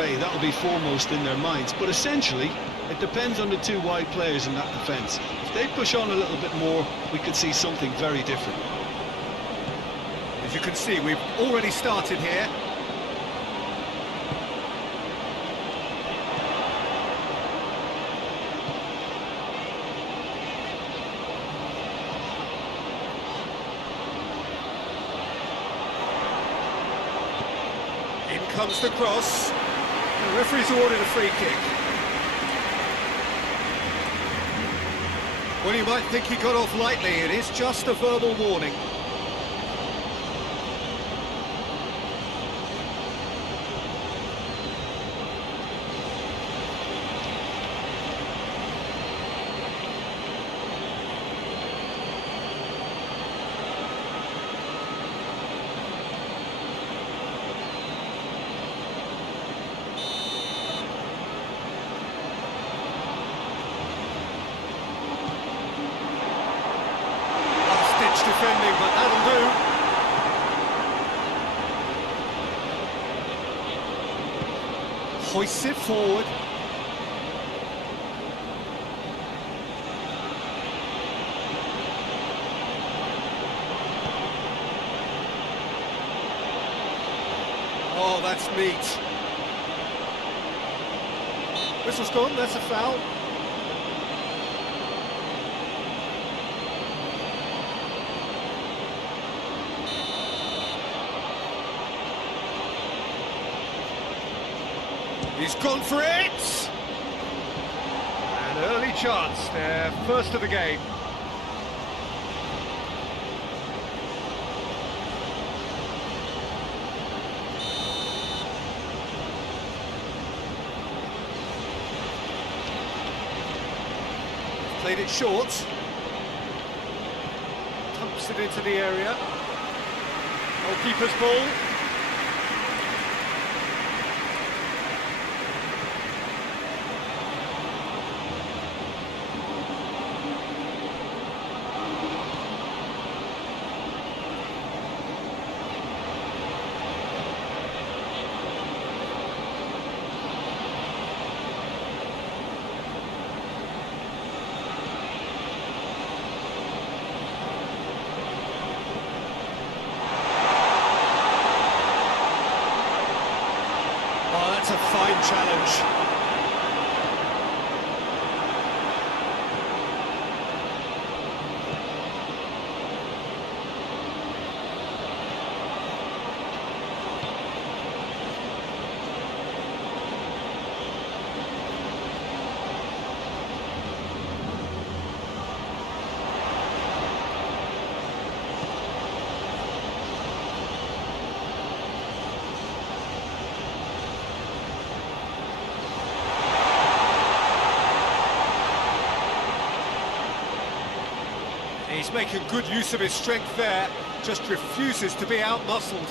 away. That'll be foremost in their minds. But essentially, it depends on the two wide players in that defence. If they push on a little bit more, we could see something very different. As you can see, we've already started here. In comes the cross. The referee's awarded a free kick. Well, you might think he got off lightly. It is just a verbal warning. Defending, but that'll do. Hoists it forward. Oh, that's neat. Whistle's gone, that's a foul. He's gone for it! An early chance, their first of the game. Played it short. Pumps it into the area. Goalkeeper's ball. That's a fine challenge. He's making good use of his strength there, just refuses to be out-muscled.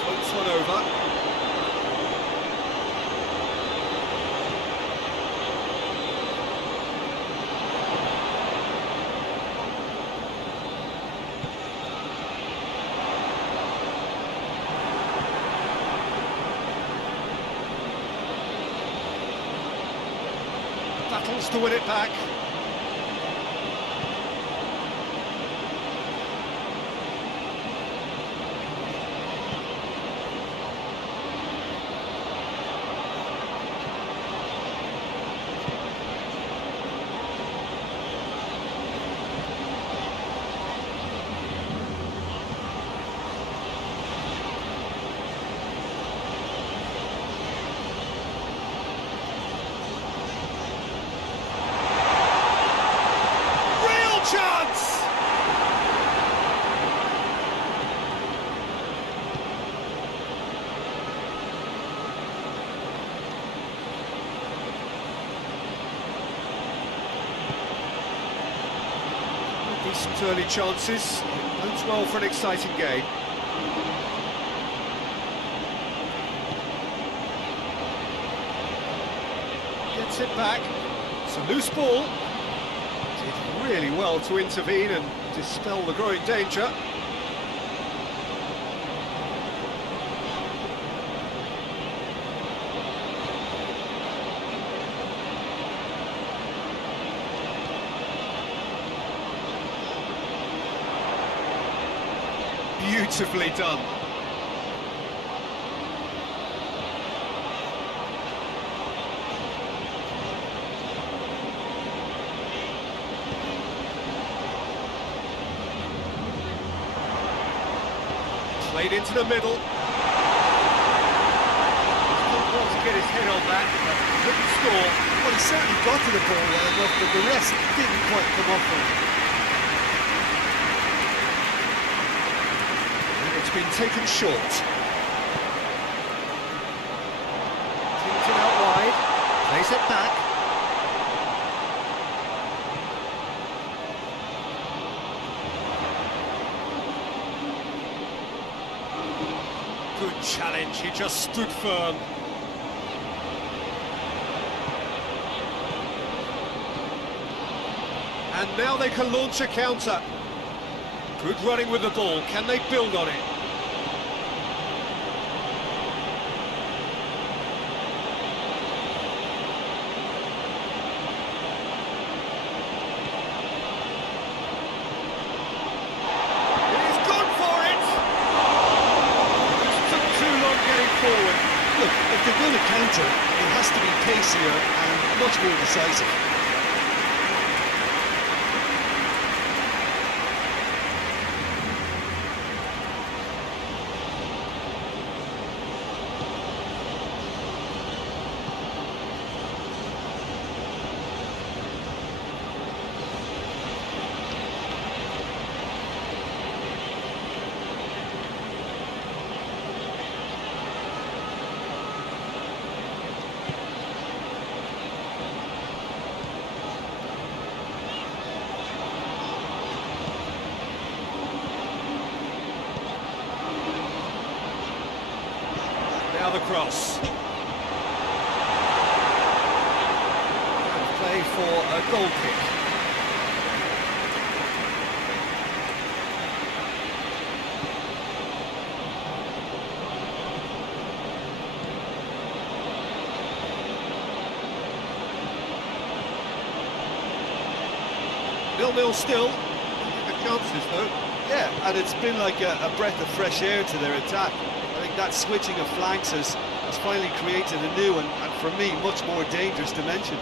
Floats one over. Battles to win it back. Decent early chances, bodes well for an exciting game. Gets it back, It's a loose ball. Did really well to intervene and dispel the growing danger. Beautifully done. Played into the middle. He's not able to get his head on that, but couldn't score. Well, he certainly got to the ball well enough, but the rest didn't quite come off for him. It's been taken short. Tings it out wide, plays it back. Good challenge, he just stood firm. And now they can launch a counter. Good running with the ball, can they build on it? Look, if they're going to counter, it has to be pacier and much more decisive. Now the cross. And play for a goal kick. Nil-nil still. The chances though. Yeah, and it's been like a breath of fresh air to their attack. I think that switching of flanks has finally created a new and for me, much more dangerous dimension.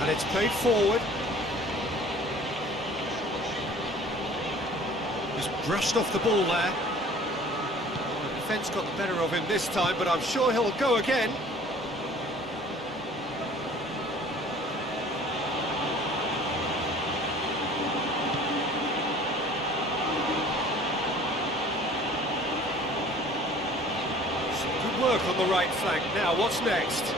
And it's played forward. Brushed off the ball there. The defence got the better of him this time, but I'm sure he'll go again. Some good work on the right flank. Now, what's next?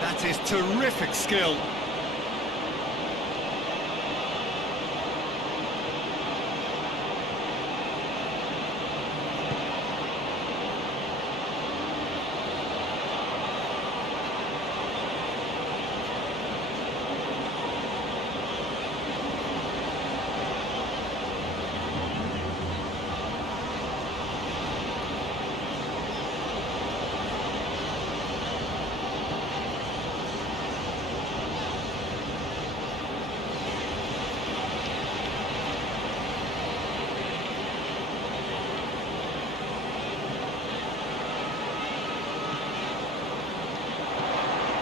That is terrific skill.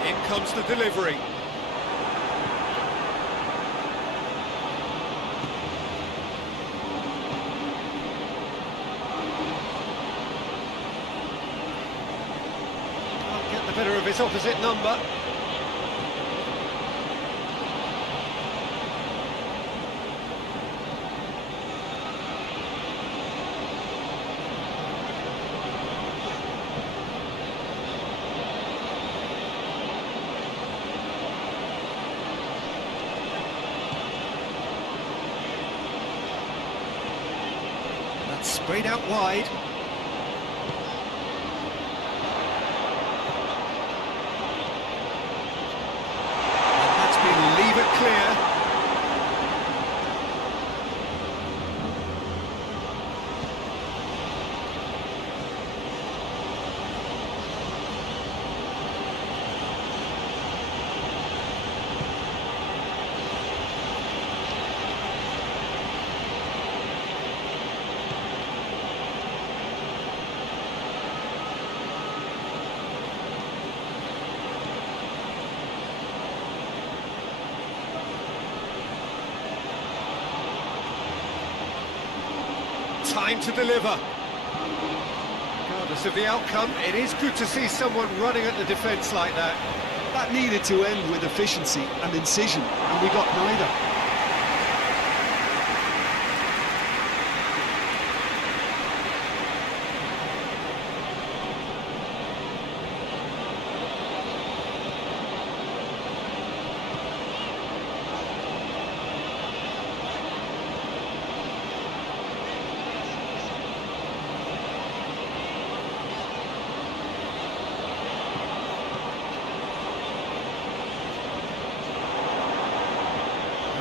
In comes the delivery. Can't get the better of his opposite number. Sprayed out wide. And that's been lever clear. Time to deliver. Regardless of the outcome, it is good to see someone running at the defence like that. That needed to end with efficiency and incision, and we got neither.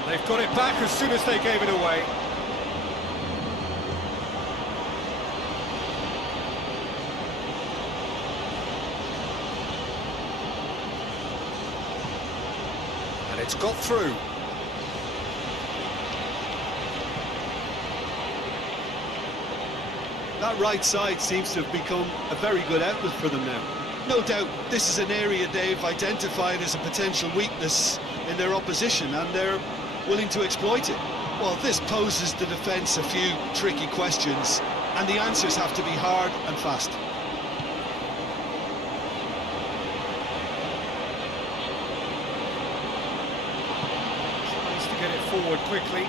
They've got it back as soon as they gave it away. And it's got through. That right side seems to have become a very good outlet for them now. No doubt this is an area they've identified as a potential weakness in their opposition, and they're willing to exploit it. Well, this poses the defence a few tricky questions, and the answers have to be hard and fast. Tries to get it forward quickly.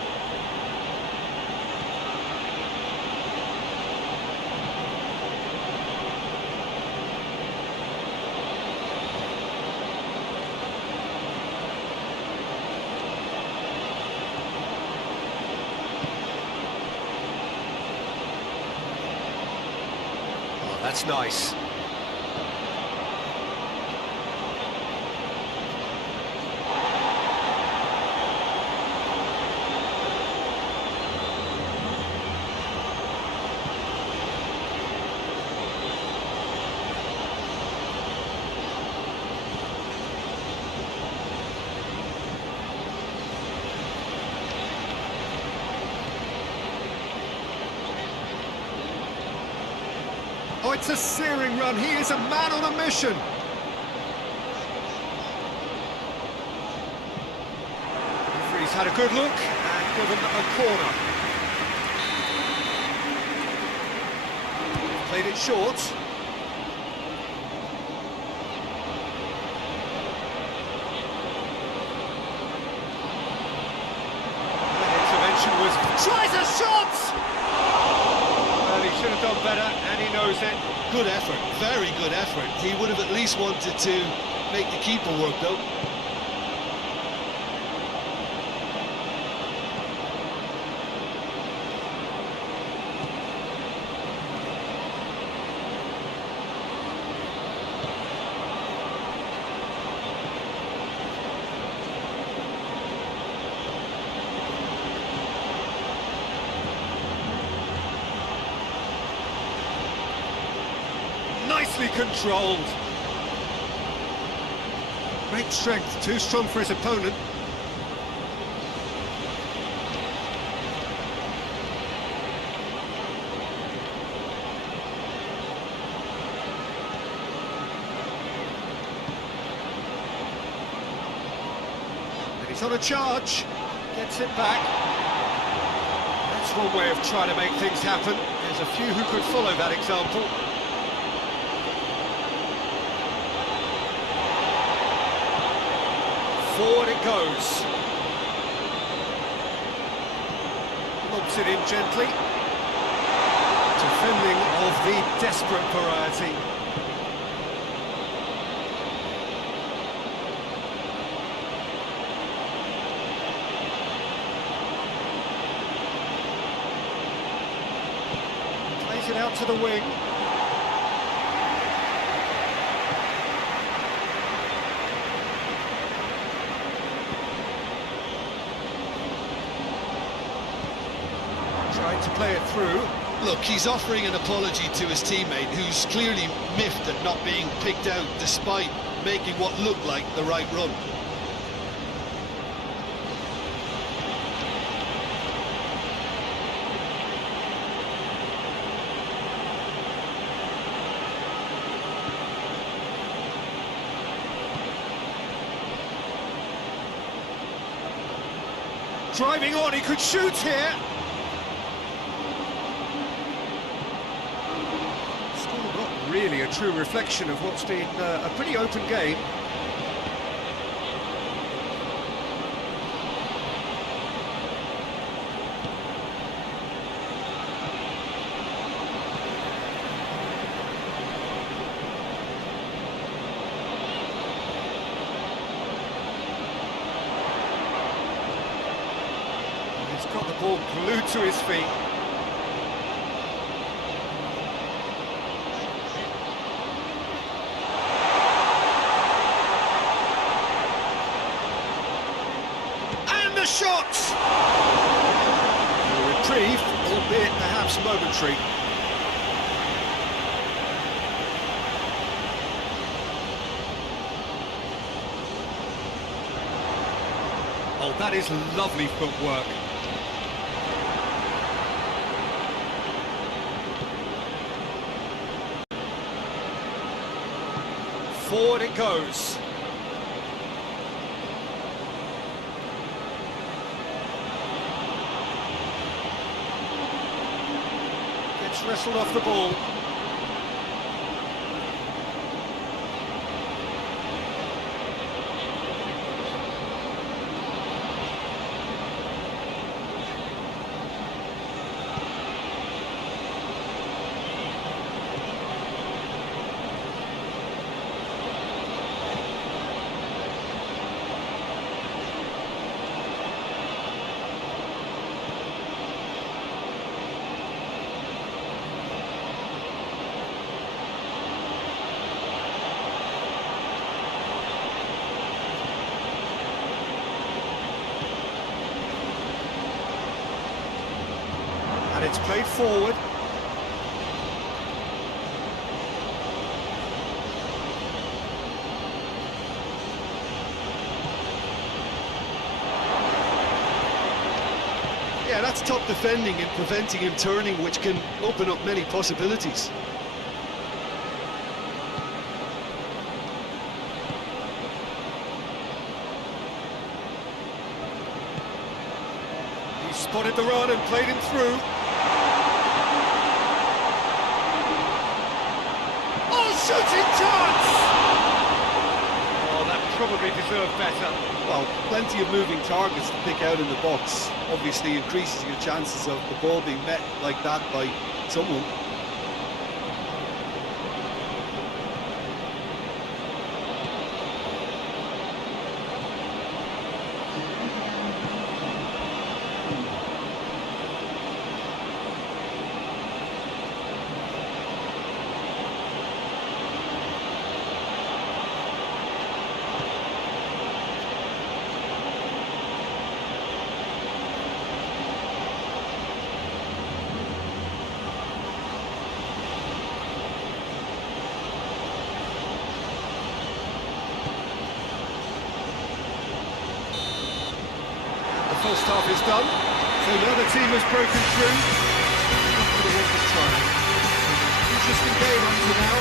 That's nice. Oh, it's a searing run. He is a man on a mission. Referee's had a good look and given a corner. Played it short. That intervention was... Tries a shot! Well, he should have done better, and he knows it. Good effort, very good effort. He would have at least wanted to make the keeper work, though. Nicely controlled. Great strength, too strong for his opponent. And he's on a charge. Gets it back. That's one way of trying to make things happen. There's a few who could follow that example. Forward it goes. Lobs it in gently. Defending of the desperate variety. out to the wing. Trying to play it through. Look, he's offering an apology to his teammate, who's clearly miffed at not being picked out despite making what looked like the right run. Driving on, he could shoot here. Still not really a true reflection of what's been a pretty open game. He's got the ball glued to his feet. And the shot! A reprieve, albeit perhaps momentary. Oh, that is lovely footwork. Forward it goes. Gets wrestled off the ball. And it's played forward. Yeah, that's top defending and preventing him turning, which can open up many possibilities. He spotted the run and played him through. Shooting chance! Oh, that probably deserved better. Well, plenty of moving targets to pick out in the box. Obviously increases your chances of the ball being met like that by someone. The first half is done, so the other team has broken through. Not for the want of trying. Interesting game up to now.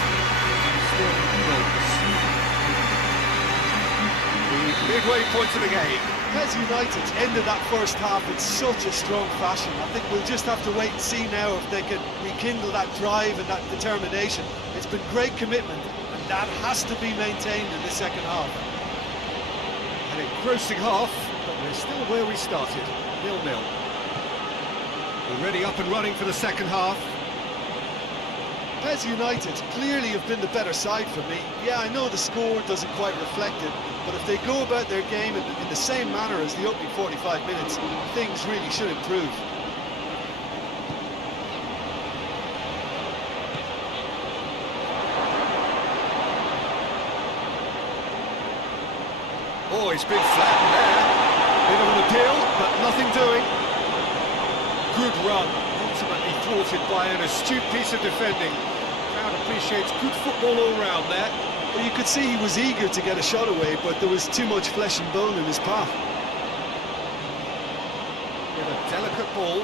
Still goals. The midway point of the game. PES United's ended that first half in such a strong fashion. I think we'll just have to wait and see now if they can rekindle that drive and that determination. It's been great commitment, and that has to be maintained in the second half. An engrossing half, but we're still where we started, 0-0. Already up and running for the second half. PES United clearly have been the better side for me. Yeah, I know the score doesn't quite reflect it, but if they go about their game in the same manner as the opening 45 minutes, things really should improve. he's been flattened there. Bit of an appeal, but nothing doing. Good run, ultimately thwarted by an astute piece of defending. Crowd appreciates good football all round there. Well, you could see he was eager to get a shot away, but there was too much flesh and bone in his path. With a delicate ball.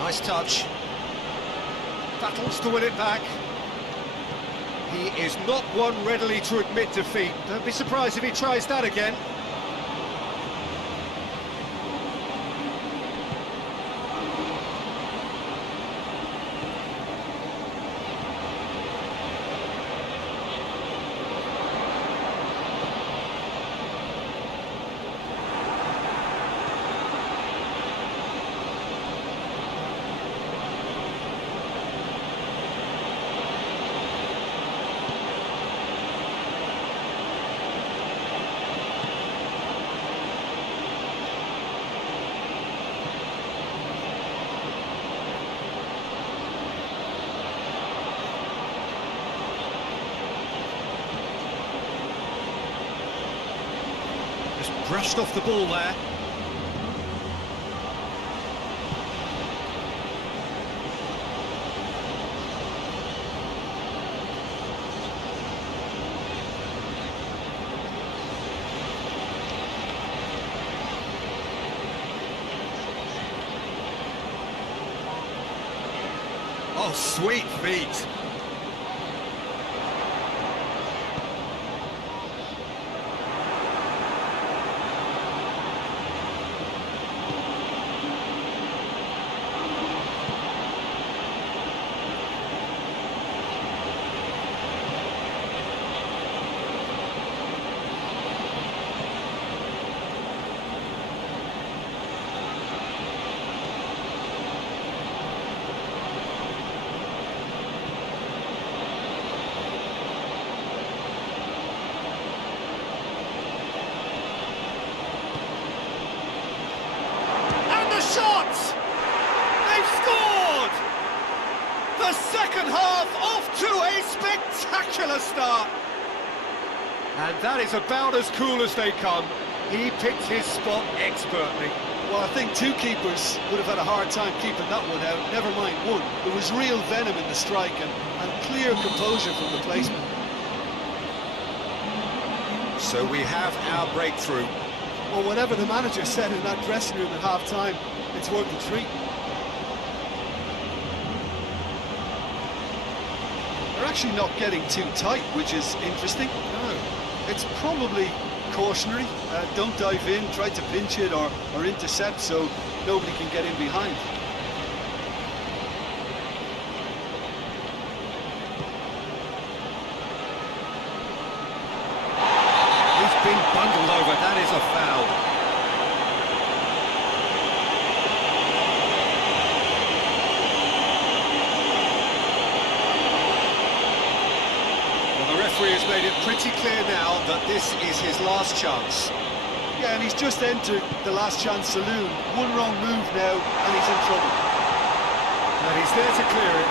Nice touch. Battles to win it back. He is not one readily to admit defeat. Don't be surprised if he tries that again. Brushed off the ball there. Oh, sweet feet. The second half off to a spectacular start. And that is about as cool as they come. He picked his spot expertly. Well, I think two keepers would have had a hard time keeping that one out, never mind one. There was real venom in the strike and clear composure from the placement. So we have our breakthrough. Well, whatever the manager said in that dressing room at half-time, it's worth the treat. They're actually not getting too tight, which is interesting. No. It's probably cautionary. Don't dive in, try to pinch it or intercept so nobody can get in behind. He's been bundled over, that is a foul. The referee has made it pretty clear now that this is his last chance. Yeah, and he's just entered the last chance saloon. One wrong move now, and he's in trouble. And he's there to clear it.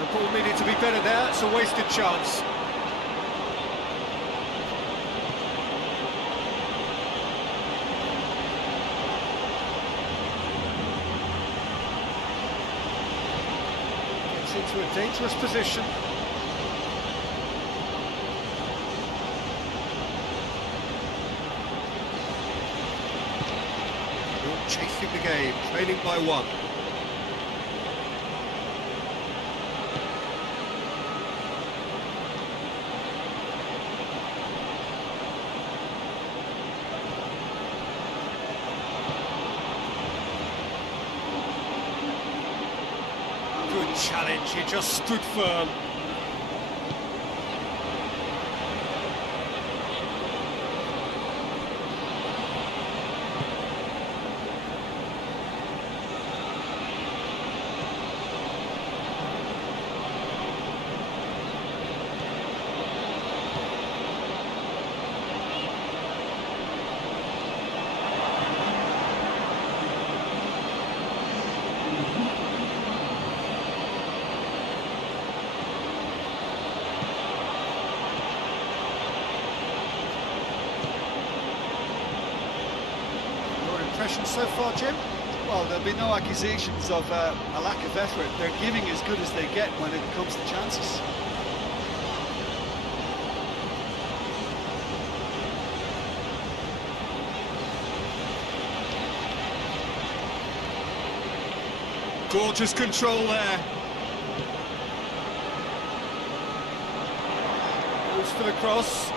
The ball needed to be better there, it's a wasted chance. Gets into a dangerous position. Still chasing the game, trailing by one. challenge, he just stood firm. Impression so far, Jim? Well, there'll be no accusations of a lack of effort. They're giving as good as they get when it comes to chances. Gorgeous control there. Goes for the cross.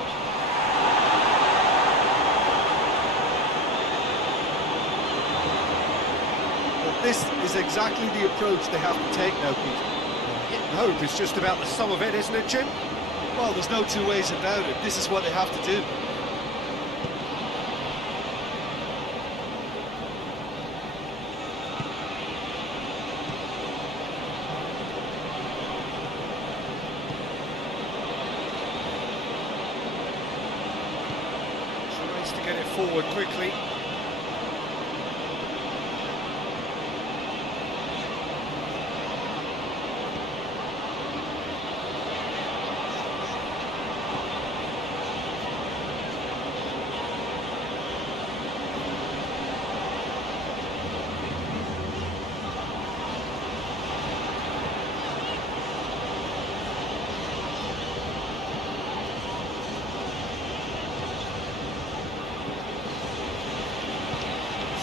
This is exactly the approach they have to take now, Peter. Hope is just about the sum of it, isn't it, Jim? Well, there's no two ways about it. This is what they have to do. Tries to get it forward quickly.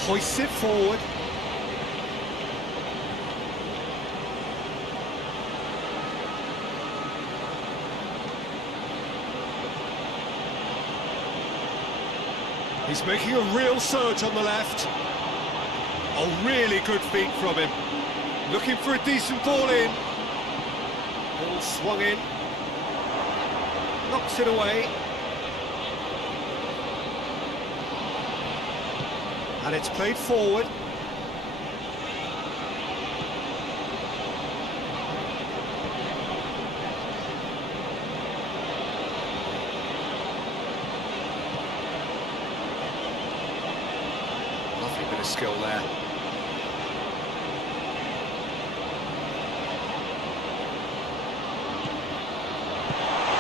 Hoists it forward. He's making a real surge on the left. Oh, really good feet from him. Looking for a decent ball in. Ball swung in. Knocks it away. And it's played forward. Lovely bit of skill there.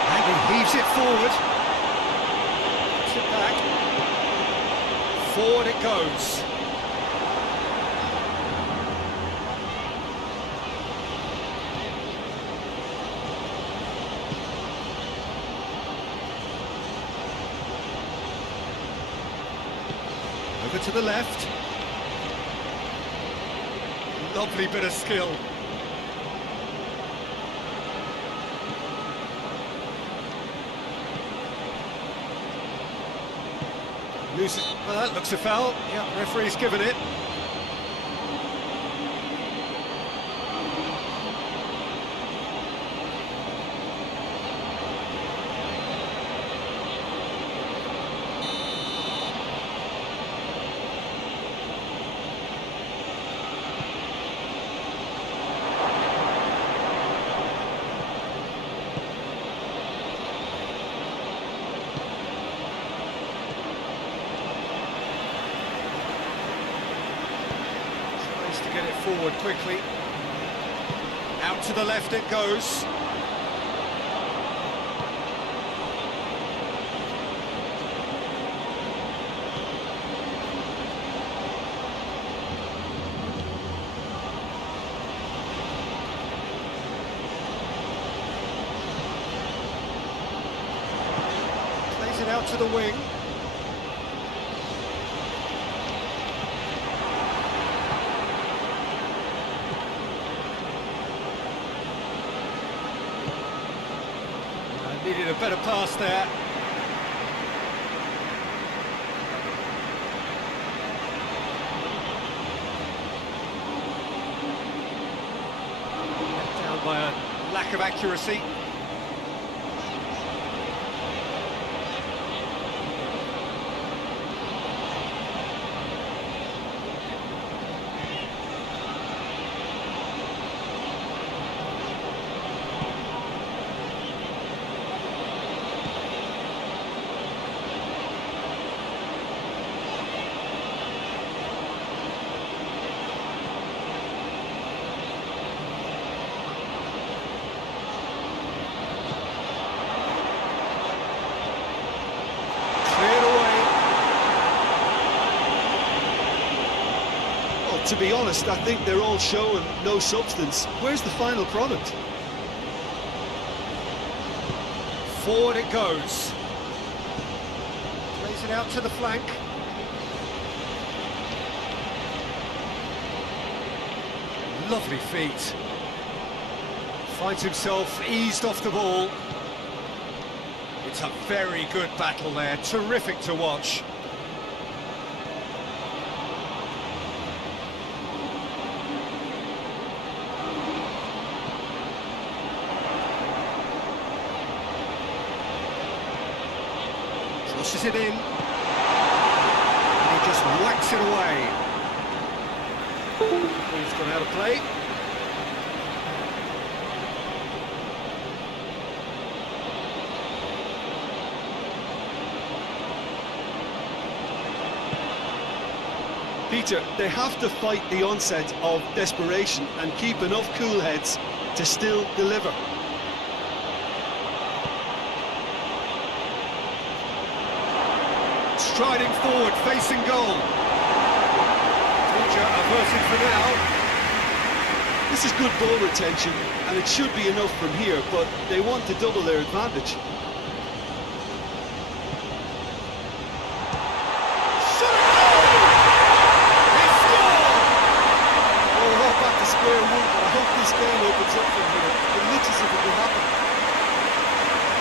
And he heaves it forward. Puts it back. Forward it goes. Over to the left. Lovely bit of skill. Loses. Well, that looks a foul. Yeah, referee's given it. To get it forward quickly. Out to the left it goes. Plays it out to the wing. Needed a better pass there. down by a lack of accuracy. To be honest, I think they're all show and no substance. Where's the final product? Forward it goes. Plays it out to the flank. Lovely feet. Finds himself eased off the ball. It's a very good battle there. Terrific to watch. Crosses it in, and he just whacks it away. He's gone out of play. Peter, they have to fight the onset of desperation and keep enough cool heads to still deliver. Striding forward, facing goal. Danger averted for now. This is good ball retention, and it should be enough from here, but they want to double their advantage. Shot it goal! He scored! Oh, not back to square one, but I hope this game opens up from here. It looks as if it will happen.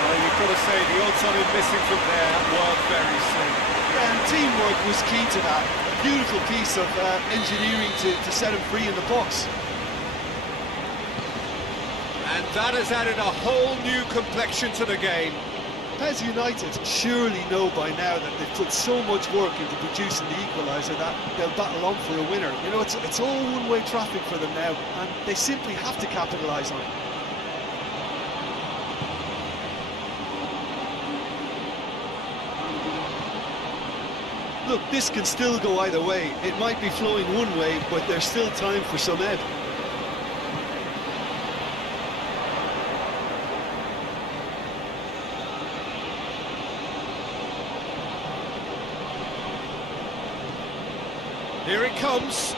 You've got to say, the odds on him missing from there were very slim. And teamwork was key to that. A beautiful piece of engineering to set him free in the box. And that has added a whole new complexion to the game. PES United surely know by now that they've put so much work into producing the equalizer that they'll battle on for a winner. You know, it's all one-way traffic for them now, and they simply have to capitalise on it. Look, this can still go either way. It might be flowing one way, but there's still time for some ebb. Here it comes.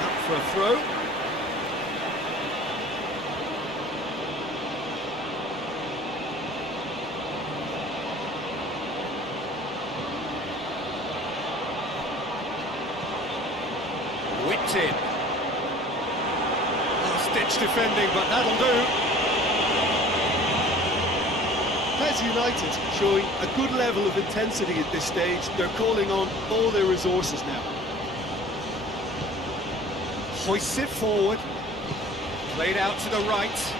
Up for a throw. Whipped in. Last-ditch defending, but that'll do. PES United showing a good level of intensity at this stage. They're calling on all their resources now. Hoists it forward. Played out to the right.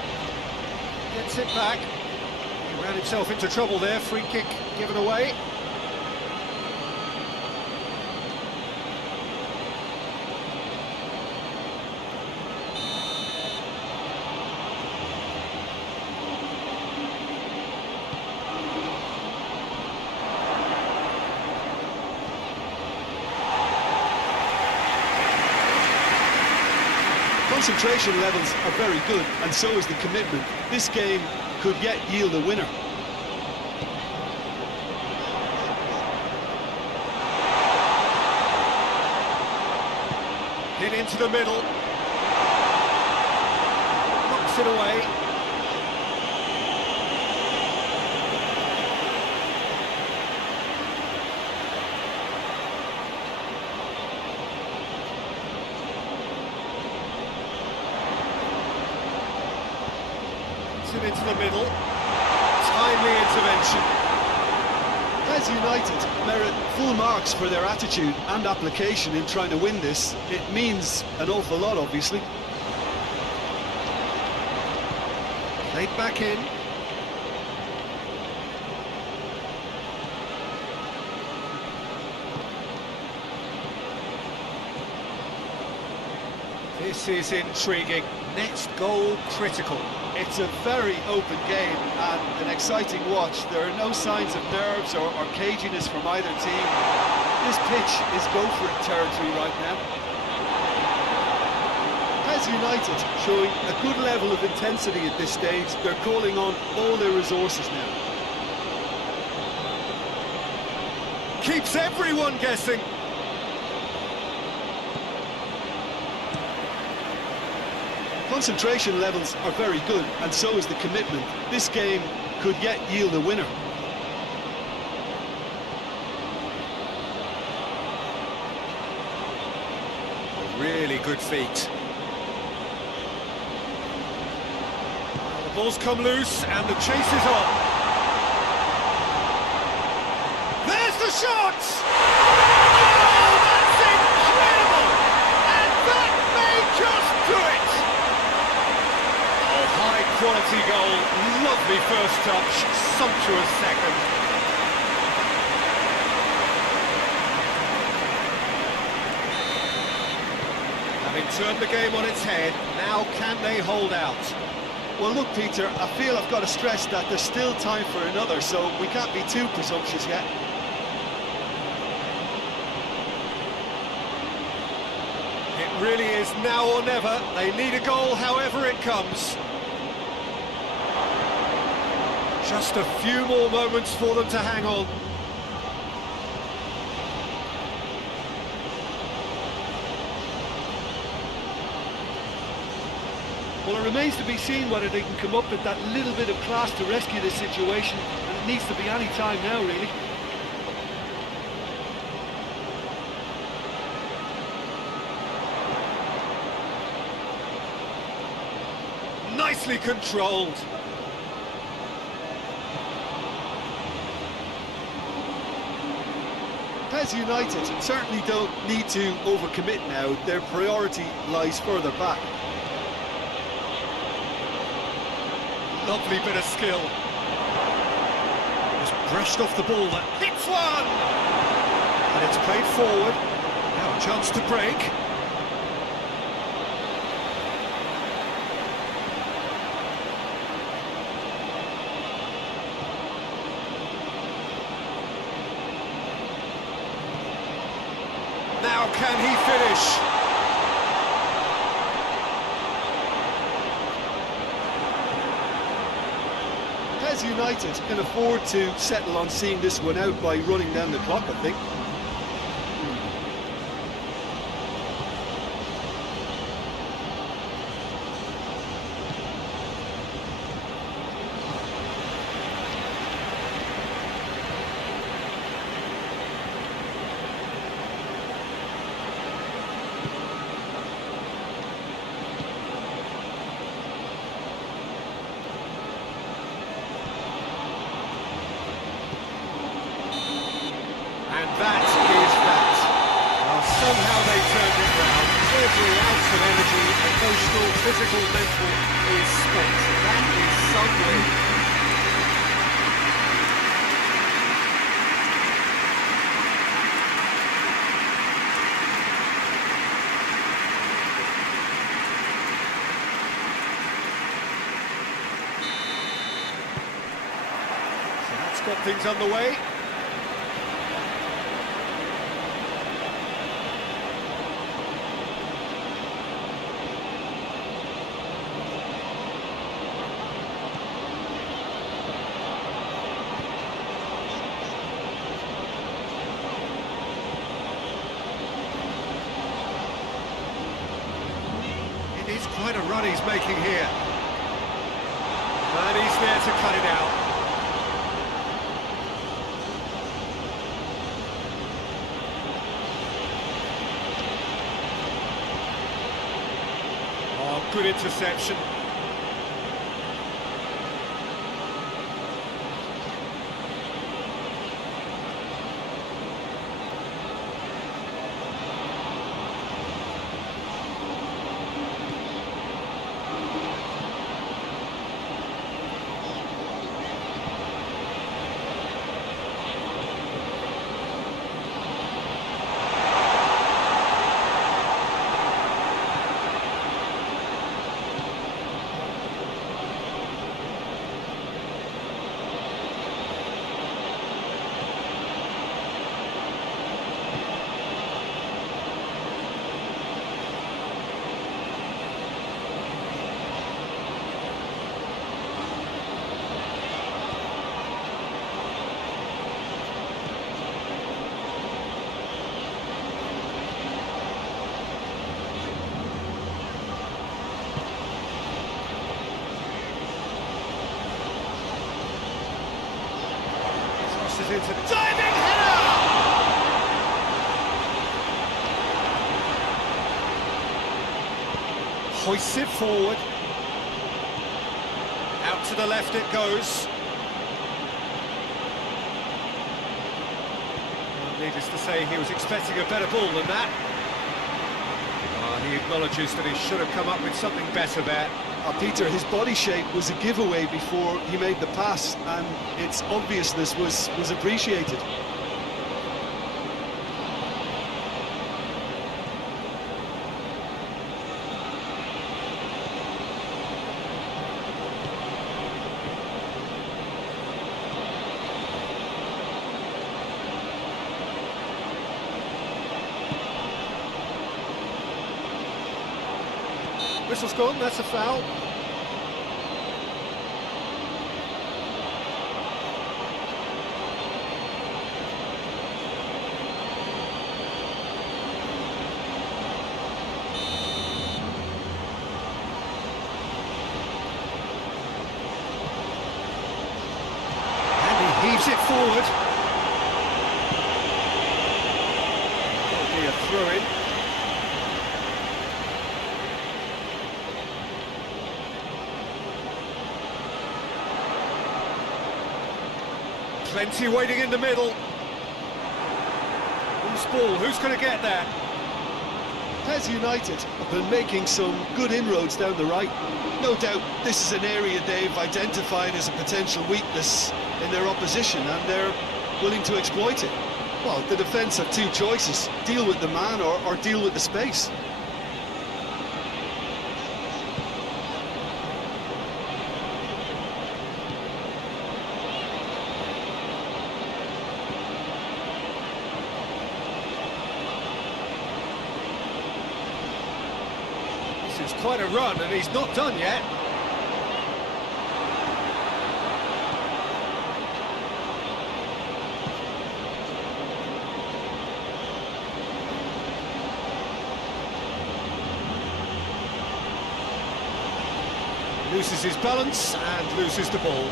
Gets it back. He ran himself into trouble there. Free kick given away. Concentration levels are very good, and so is the commitment. This game could yet yield a winner. Hit into the middle. Knocks it away. It into the middle. Timely intervention. PES United merit full marks for their attitude and application in trying to win this. It means an awful lot, obviously. Played back in. This is intriguing. Next goal critical. It's a very open game and an exciting watch. There are no signs of nerves or caginess from either team. This pitch is go-for-it territory right now. PES United showing a good level of intensity at this stage. They're calling on all their resources now. Keeps everyone guessing. Concentration levels are very good, and so is the commitment. This game could yet yield a winner. A really good feat. The ball's come loose, and the chase is on. There's the shot! Oh, that's incredible! And that may just do it! High-quality goal, lovely first touch, sumptuous second. Having turned the game on its head, now can they hold out? Well, look, Peter, I feel I've got to stress that there's still time for another, so we can't be too presumptuous yet. It really is now or never. They need a goal however it comes. Just a few more moments for them to hang on. Well, it remains to be seen whether they can come up with that little bit of class to rescue this situation, and it needs to be any time now, really. Nicely controlled. PES United certainly don't need to overcommit now. Their priority lies further back. Lovely bit of skill. Just brushed off the ball that hits one! And it's played forward. Now a chance to break. Now can he finish? PES United can afford to settle on seeing this one out by running down the clock, I think. And that is that. Well, somehow they turned it round. Every ounce of energy, emotional, physical, mental, is spent. That is some win. So that's got things underway. It's quite a run he's making here. And he's there to cut it out. Oh, good interception. crosses into the diving header! Hoists it forward. Out to the left it goes. Well, needless to say, he was expecting a better ball than that. He acknowledges that he should have come up with something better there. Peter, his body shape was a giveaway before he made the pass, and its obviousness was appreciated. Whistle's gone, that's a foul. And he heaves it forward. That'll be a throw-in. Plenty waiting in the middle. Who's ball? Who's going to get there? PES United have been making some good inroads down the right. No doubt this is an area they've identified as a potential weakness in their opposition, and they're willing to exploit it. Well, the defence have two choices: deal with the man or deal with the space. This is quite a run, and he's not done yet. Loses his balance and loses the ball.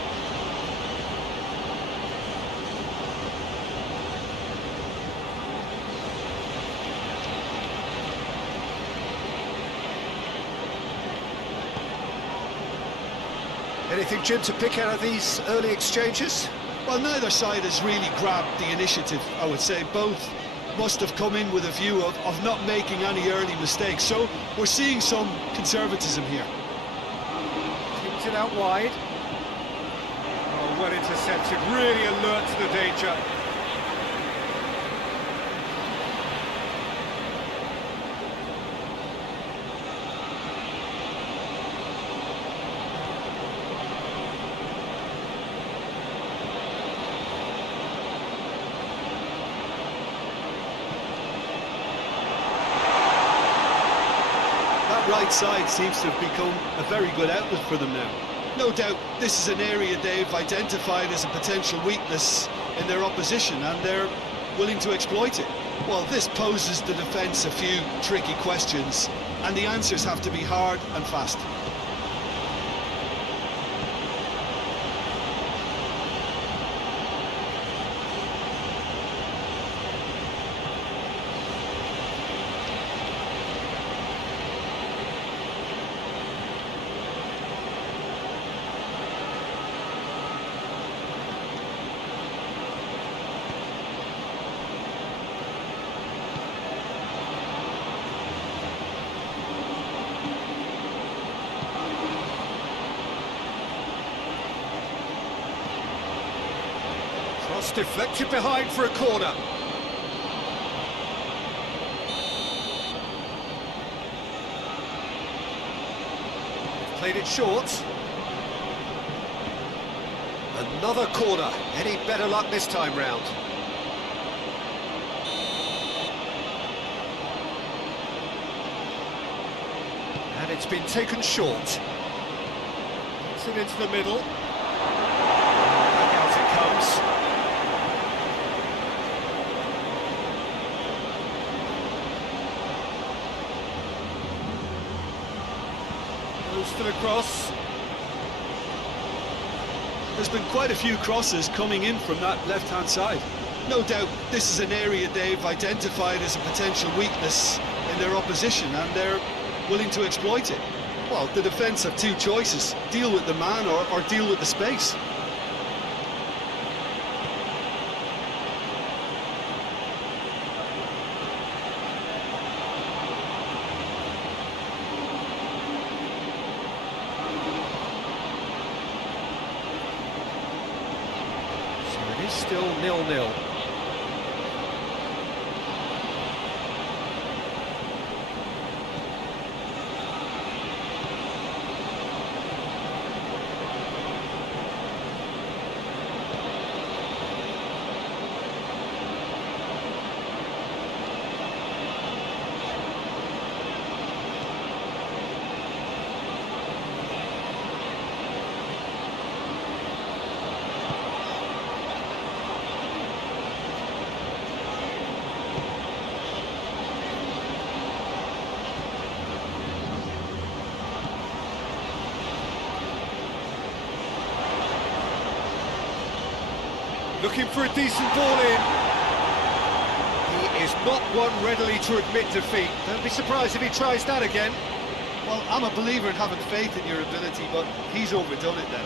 Anything, Jim, to pick out of these early exchanges? Well, neither side has really grabbed the initiative, I would say. Both must have come in with a view of not making any early mistakes. So we're seeing some conservatism here. Keeps it out wide. Oh, well intercepted, really alert to the danger. Right side seems to have become a very good outlet for them now. No doubt this is an area they've identified as a potential weakness in their opposition, and they're willing to exploit it. Well, this poses the defence a few tricky questions, and the answers have to be hard and fast. Cross deflected behind for a corner. Played it short. Another corner. Any better luck this time round? And it's been taken short. Gets it into the middle. Back out it comes. Goes to the cross. There's been quite a few crosses coming in from that left-hand side. No doubt this is an area they've identified as a potential weakness in their opposition, and they're willing to exploit it. Well, the defence have two choices: deal with the man or deal with the space. So it is still 0-0. Looking for a decent ball in. He is not one readily to admit defeat. Don't be surprised if he tries that again. Well, I'm a believer in having faith in your ability, but he's overdone it then.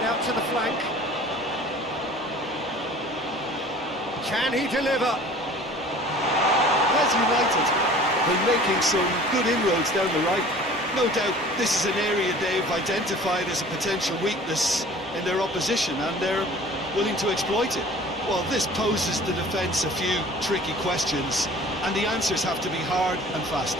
Out to the flank. Can he deliver? As United been making some good inroads down the right. No doubt this is an area they've identified as a potential weakness in their opposition, and they're willing to exploit it. Well, this poses the defence a few tricky questions, and the answers have to be hard and fast.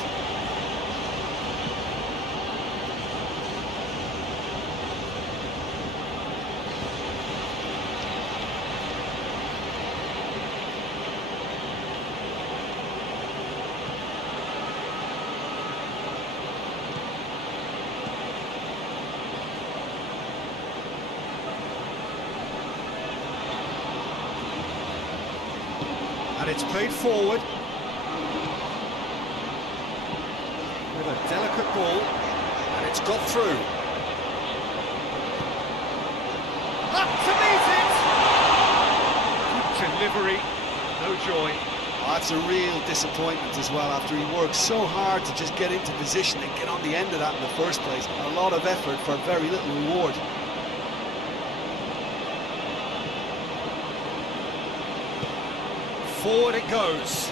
And it's played forward with a delicate ball, and it's got through. Up to meet it! Good delivery, no joy. Oh, that's a real disappointment as well, after he worked so hard to just get into position and get on the end of that in the first place. A lot of effort for very little reward. Forward it goes.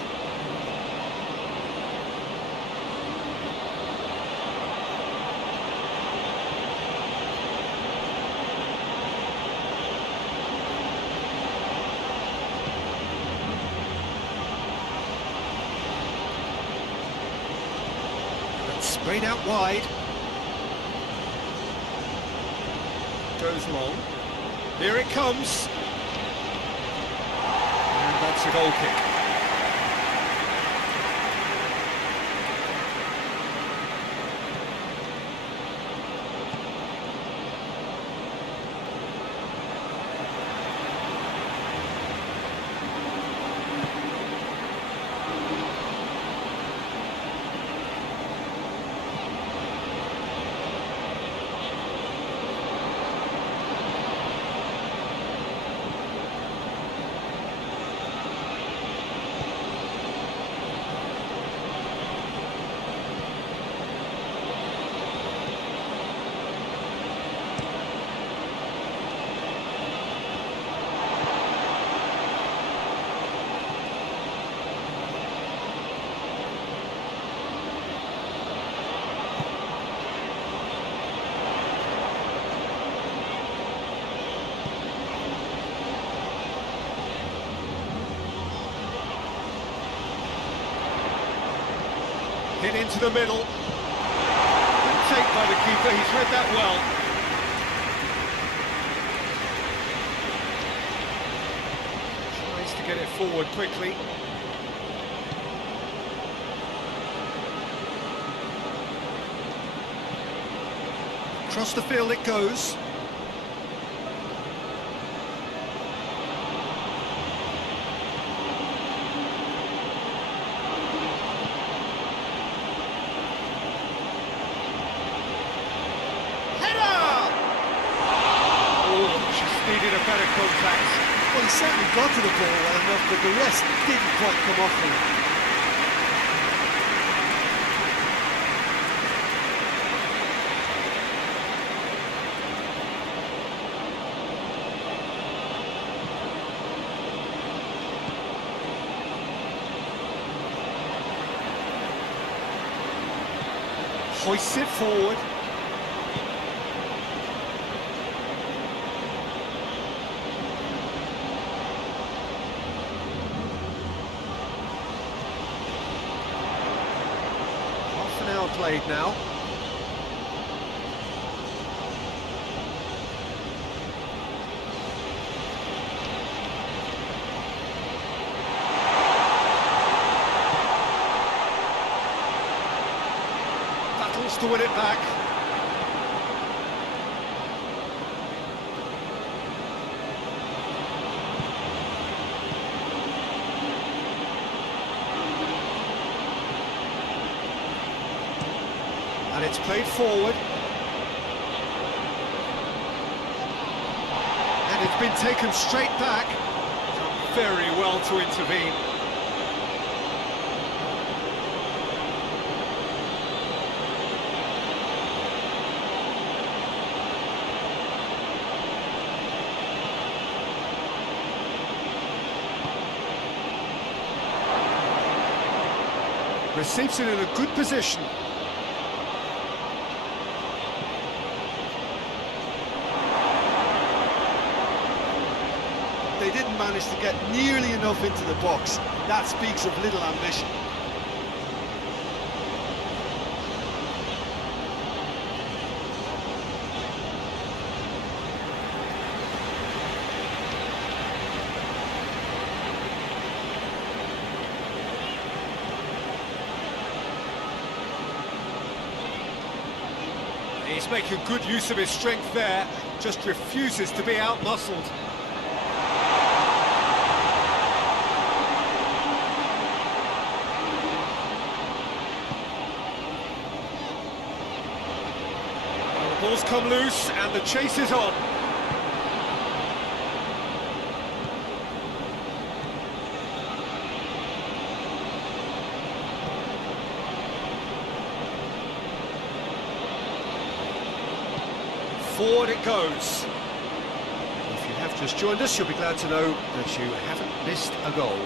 And sprayed out wide. Goes long. Here it comes. That's a goal kick. Hit into the middle. by the keeper, he's read that well. Tries to get it forward quickly. Across the field it goes. Needed a better contact. Well, he certainly got to the ball well enough, but the rest didn't quite come off him. Hoists it forward. Played now. Battles to win it back. And it's played forward. And it's been taken straight back. Done very well to intervene. Receives it in a good position. They didn't manage to get nearly enough into the box. That speaks of little ambition. He's making good use of his strength there, just refuses to be outmuscled. Ball's come loose and the chase is on. Forward it goes. If you have just joined us, you'll be glad to know that you haven't missed a goal.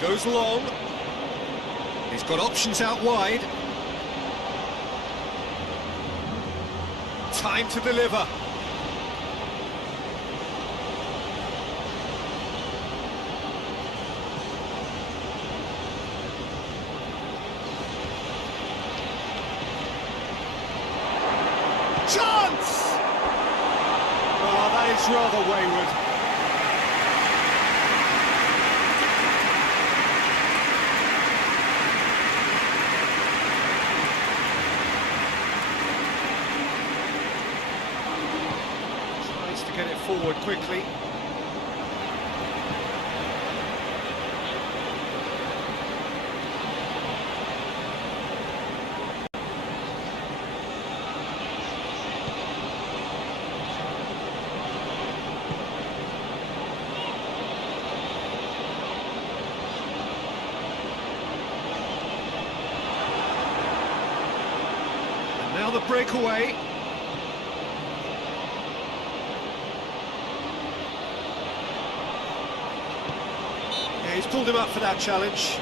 Goes long. He's got options out wide. Time to deliver. Chance! Oh, that is rather wayward. Get it forward quickly. And now the breakaway. He's pulled him up for that challenge.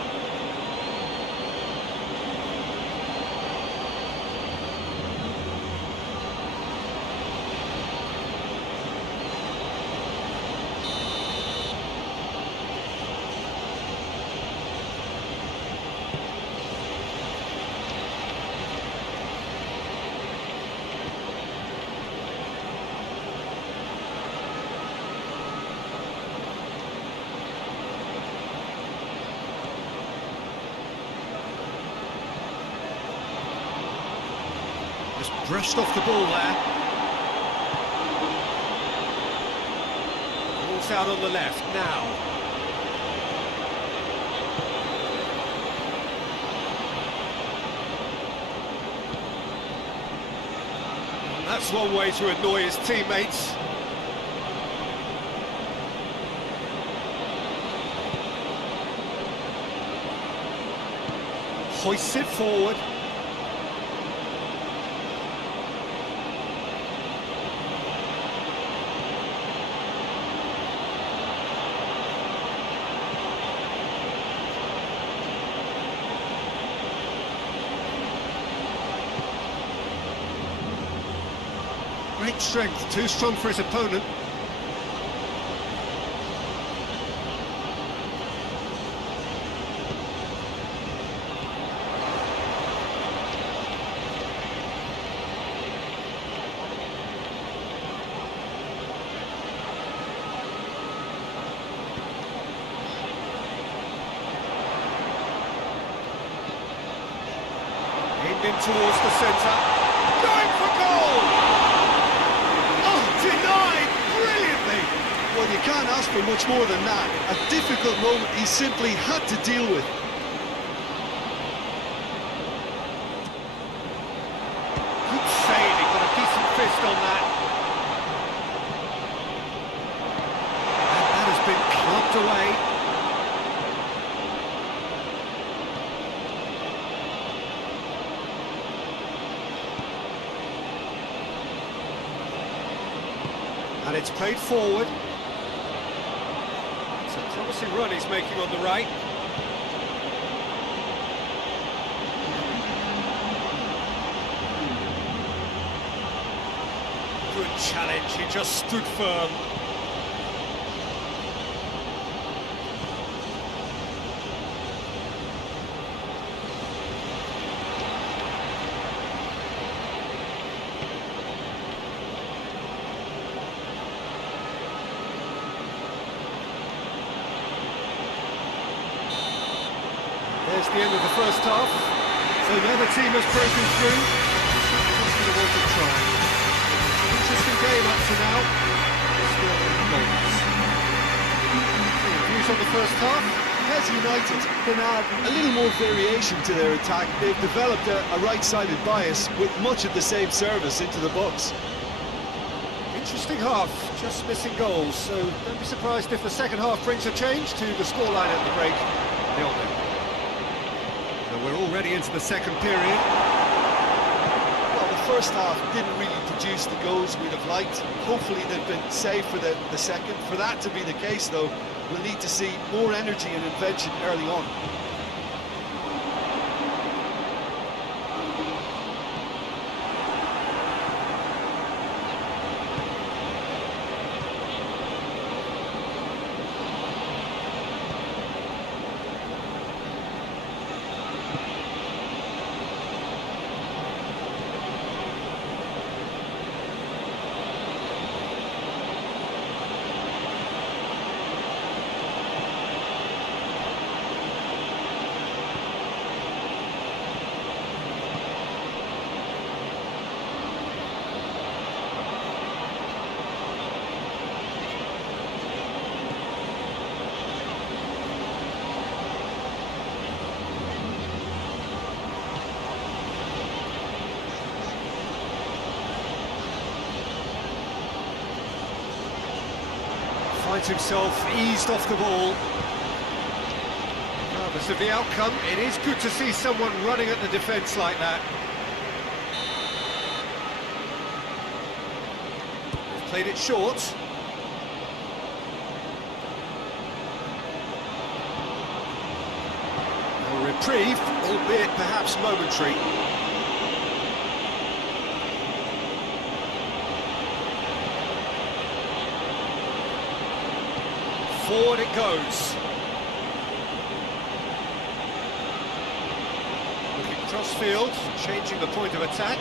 Just brushed off the ball there. Ball's out on the left now. And that's one way to annoy his teammates. Hoists it forward. Great strength, too strong for his opponent. In towards the centre, going for goal! Oh, denied brilliantly! Well, you can't ask for much more than that. A difficult moment he simply had to deal with. Good save, he got a decent fist on that. And that has been clubbed away. And it's played forward. It's a promising run he's making on the right. Good challenge, he just stood firm. There's the end of the first half. So neither team has broken through. Just going to want to try. Interesting game up to now. Still goals. So views on the first half. As United can add a little more variation to their attack, they've developed a right-sided bias with much of the same service into the box. Interesting half, just missing goals. So don't be surprised if the second half brings a change to the scoreline at the break. 0-0. And we're already into the second period. Well, the first half didn't really produce the goals we'd have liked. Hopefully they've been saved for the second. For that to be the case, though, we'll need to see more energy and invention early on. Finds himself eased off the ball. Regardless of the outcome, it is good to see someone running at the defence like that. They've played it short. A reprieve, albeit perhaps momentary. Forward it goes. Looking cross-field, changing the point of attack.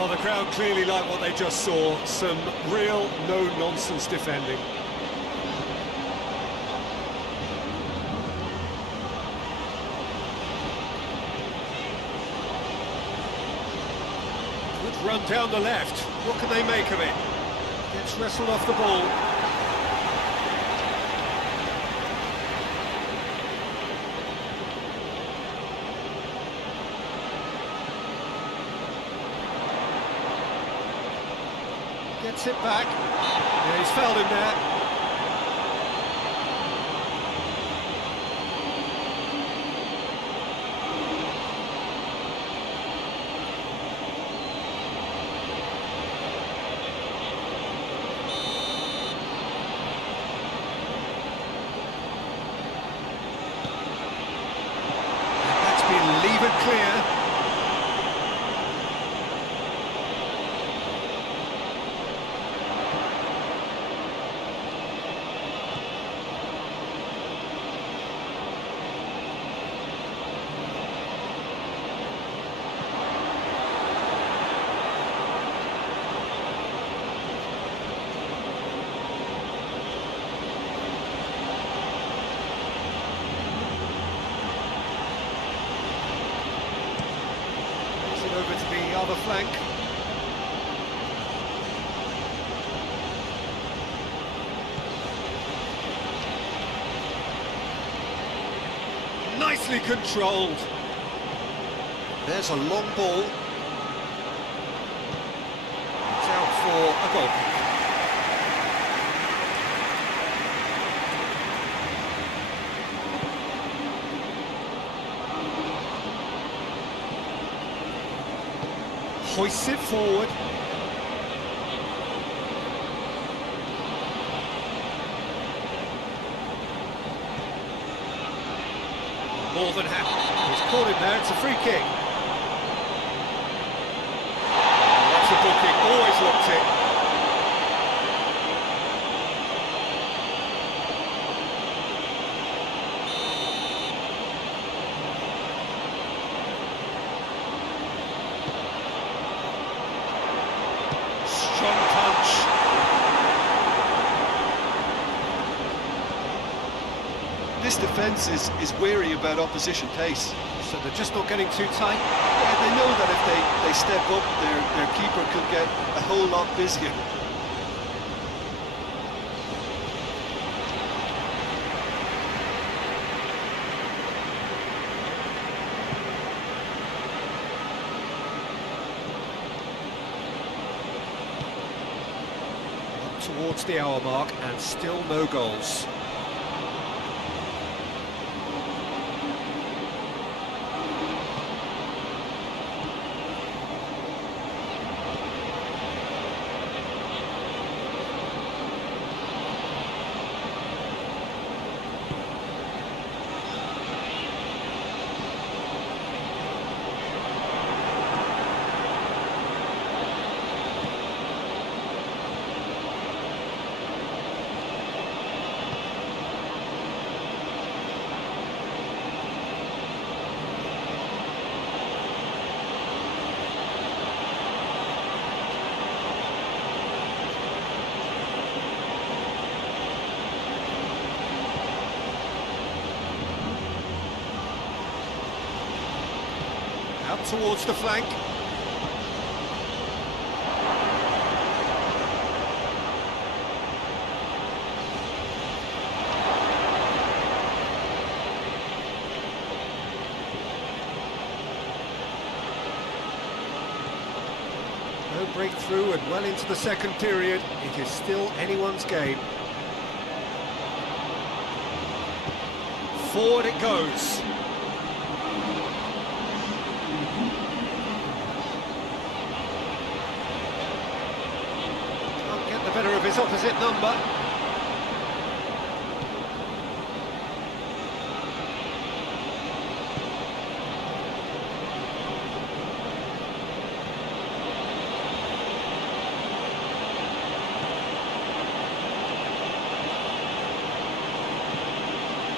Well, the crowd clearly like what they just saw. Some real no-nonsense defending. Good run down the left. What can they make of it? Gets wrestled off the ball. Gets it back. Yeah, he's fouled him there. That's been levered clear. Over to the other flank. Nicely controlled. There's a long ball. It's out for a goal kick. Hoists it forward. More than happy. He's caught him there, it's a free kick. That's a booking, always looked it. Strong punch. This defence is wary about opposition pace. So they're just not getting too tight. Yeah, they know that if they step up, their keeper could get a whole lot busier. Towards the hour mark and still no goals. Out towards the flank. No breakthrough and well into the second period. It is still anyone's game. Forward it goes. The better of his opposite number.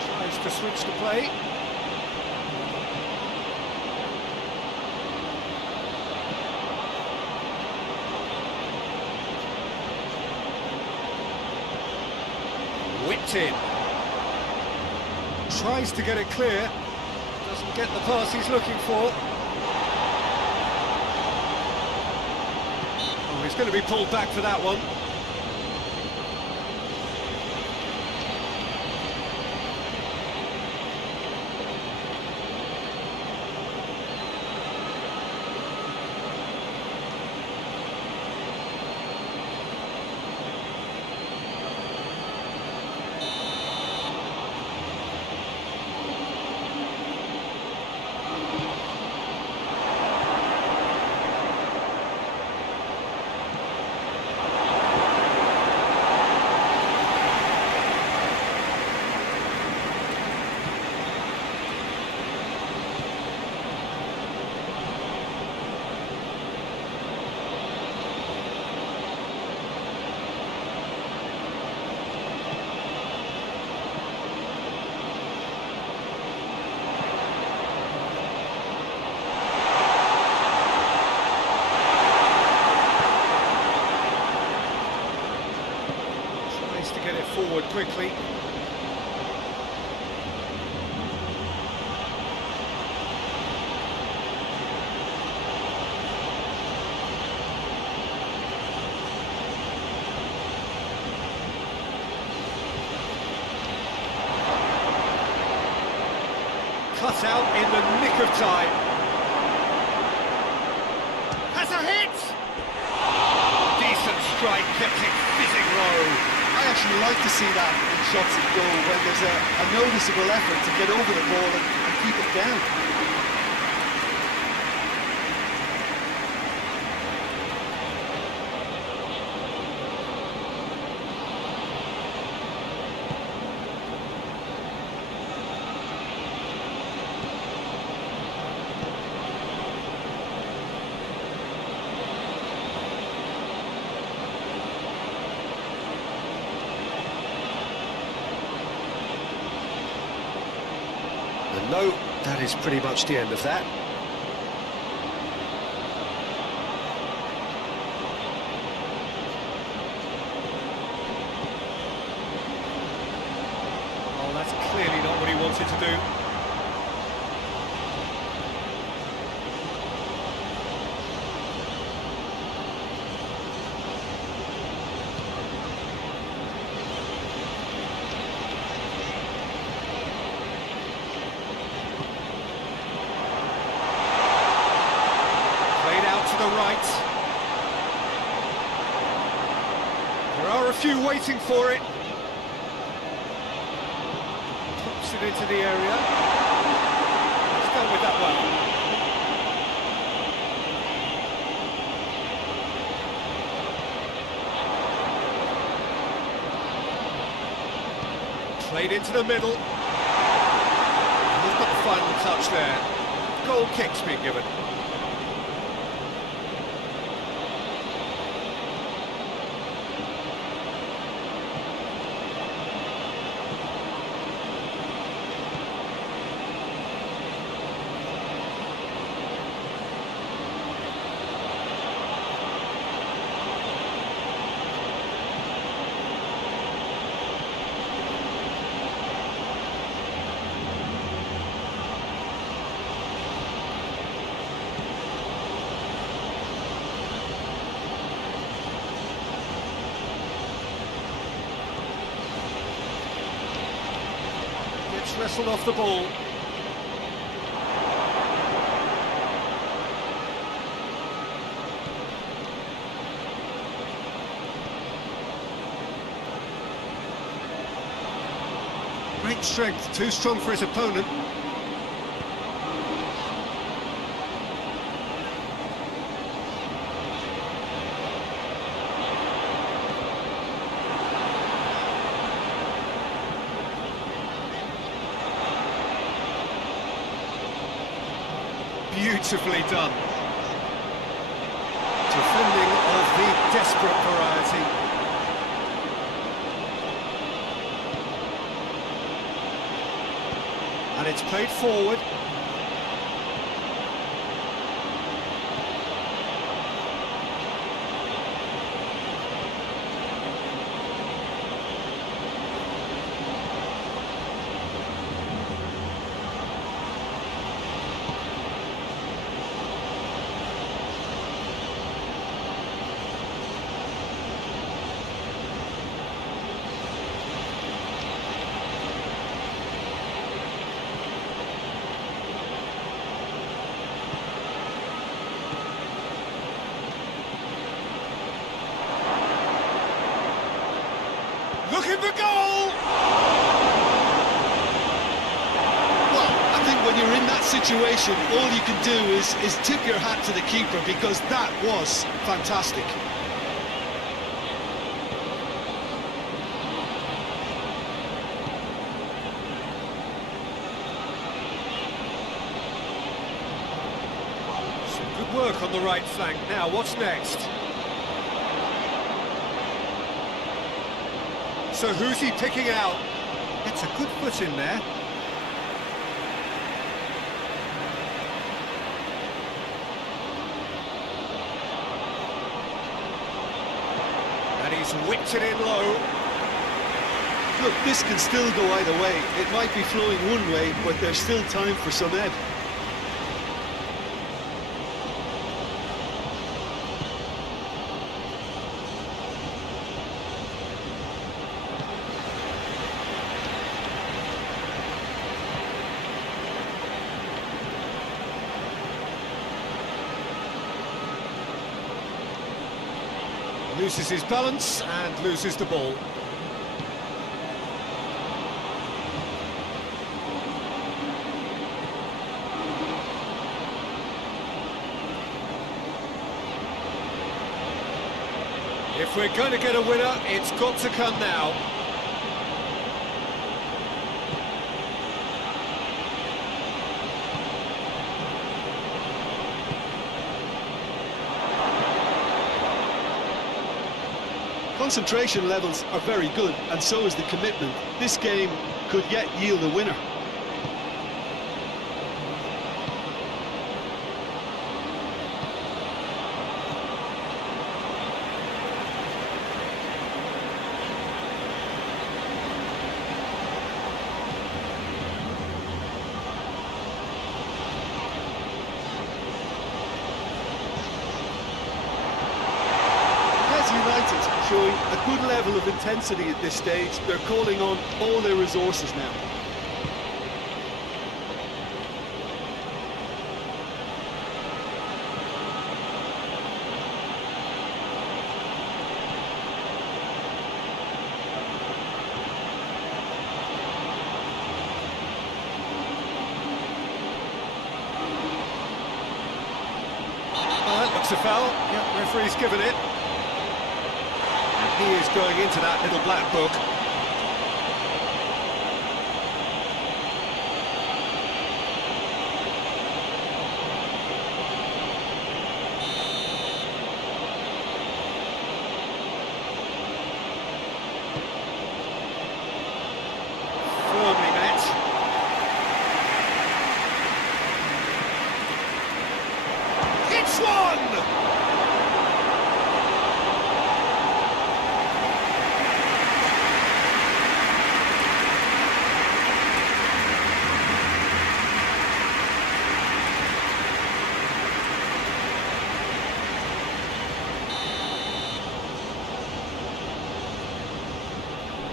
Tries to switch the play. it in. Tries to get it clear. Doesn't get the pass he's looking for. Oh, he's going to be pulled back for that one. To get it forward quickly. Cut out in the nick of time. Has a hit! Decent strike, kept it fizzing low. I actually like to see that in shots at goal when there's a noticeable effort to get over the ball and keep it down. And no, that is pretty much the end of that. Oh, that's clearly not what he wanted to do. To the right. There are a few waiting for it. Pops it into the area. He's done with that well. Played into the middle. He's got the final touch there. Goal kick's been given. Wrestled off the ball. Great strength, too strong for his opponent. Beautifully done. Defending of the desperate variety. And it's played forward. in the goal! Well, I think when you're in that situation, all you can do is tip your hat to the keeper, because that was fantastic. Some good work on the right flank. Now, what's next? So who's he picking out? It's a good foot in there. And he's whipped it in low. Look, this can still go either way. It might be flowing one way, but there's still time for some ebb. Loses his balance and loses the ball. If we're going to get a winner, it's got to come now. Concentration levels are very good, and so is the commitment. This game could yet yield a winner. United showing a good level of intensity at this stage. They're calling on all their resources now. That looks a foul. Yep, referee's given it. He is going into that little black book. Firmly met. It's one!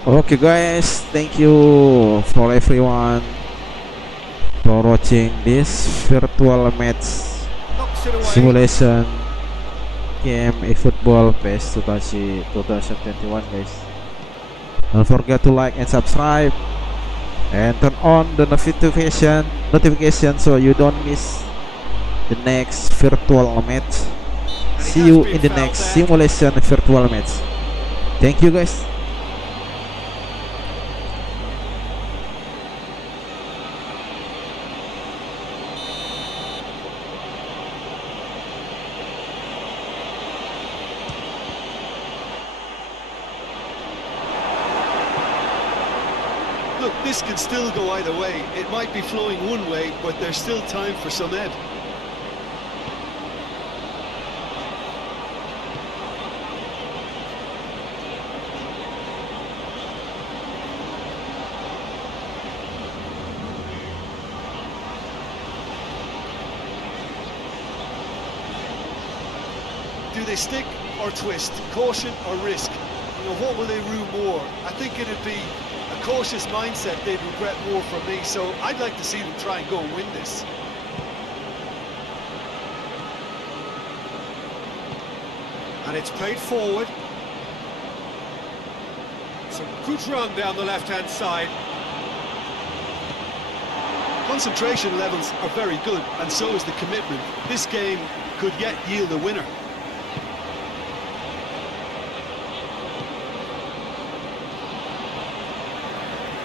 Okay guys, thank you for everyone for watching this virtual match simulation game eFootball PES 2021 guys. Don't forget to like and subscribe and turn on the notification so you don't miss the next virtual match. See you in the next simulation virtual match. Thank you guys. Look, this can still go either way. It might be flowing one way, but there's still time for some ebb. Do they stick or twist? Caution or risk? You know, what will they rue more? I think it'd be a cautious mindset they'd regret more from me, so I'd like to see them try and go and win this. And it's played forward. Some good run down the left-hand side. Concentration levels are very good, and so is the commitment. This game could yet yield a winner.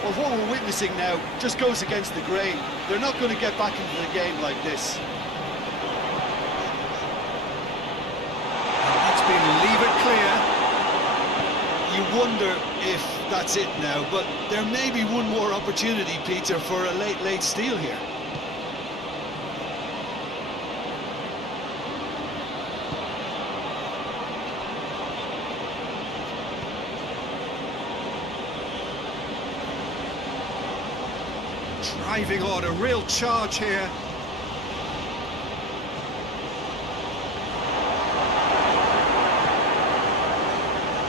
Well, what we're witnessing now just goes against the grain. They're not going to get back into the game like this. It's been leave it clear. You wonder if that's it now, but there may be one more opportunity, Peter, for a late steal here. Driving on, a real charge here.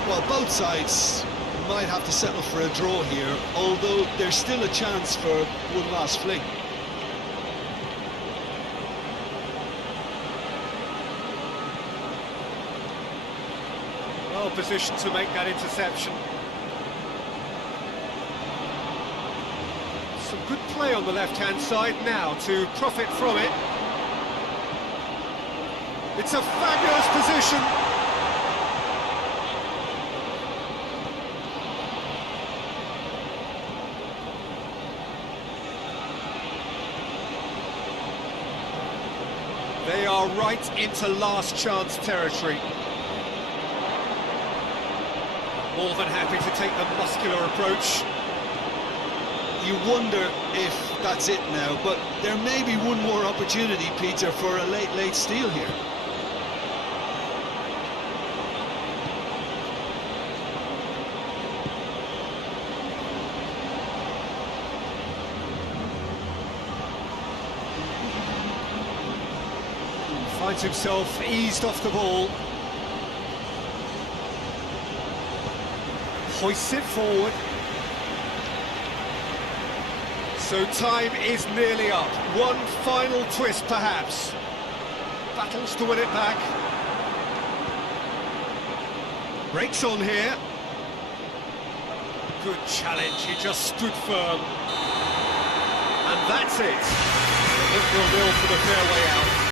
Well, both sides might have to settle for a draw here, although there's still a chance for one last fling. Well positioned to make that interception. Some good play on the left-hand side now to profit from it. It's a fabulous position. They are right into last chance territory. More than happy to take the muscular approach. You wonder if that's it now, but there may be one more opportunity, Peter, for a late steal here. Finds himself eased off the ball. Hoists it forward. So time is nearly up. One final twist, perhaps. Battles to win it back. Breaks on here. Good challenge, he just stood firm. And that's it. 0-0 for the fairway out.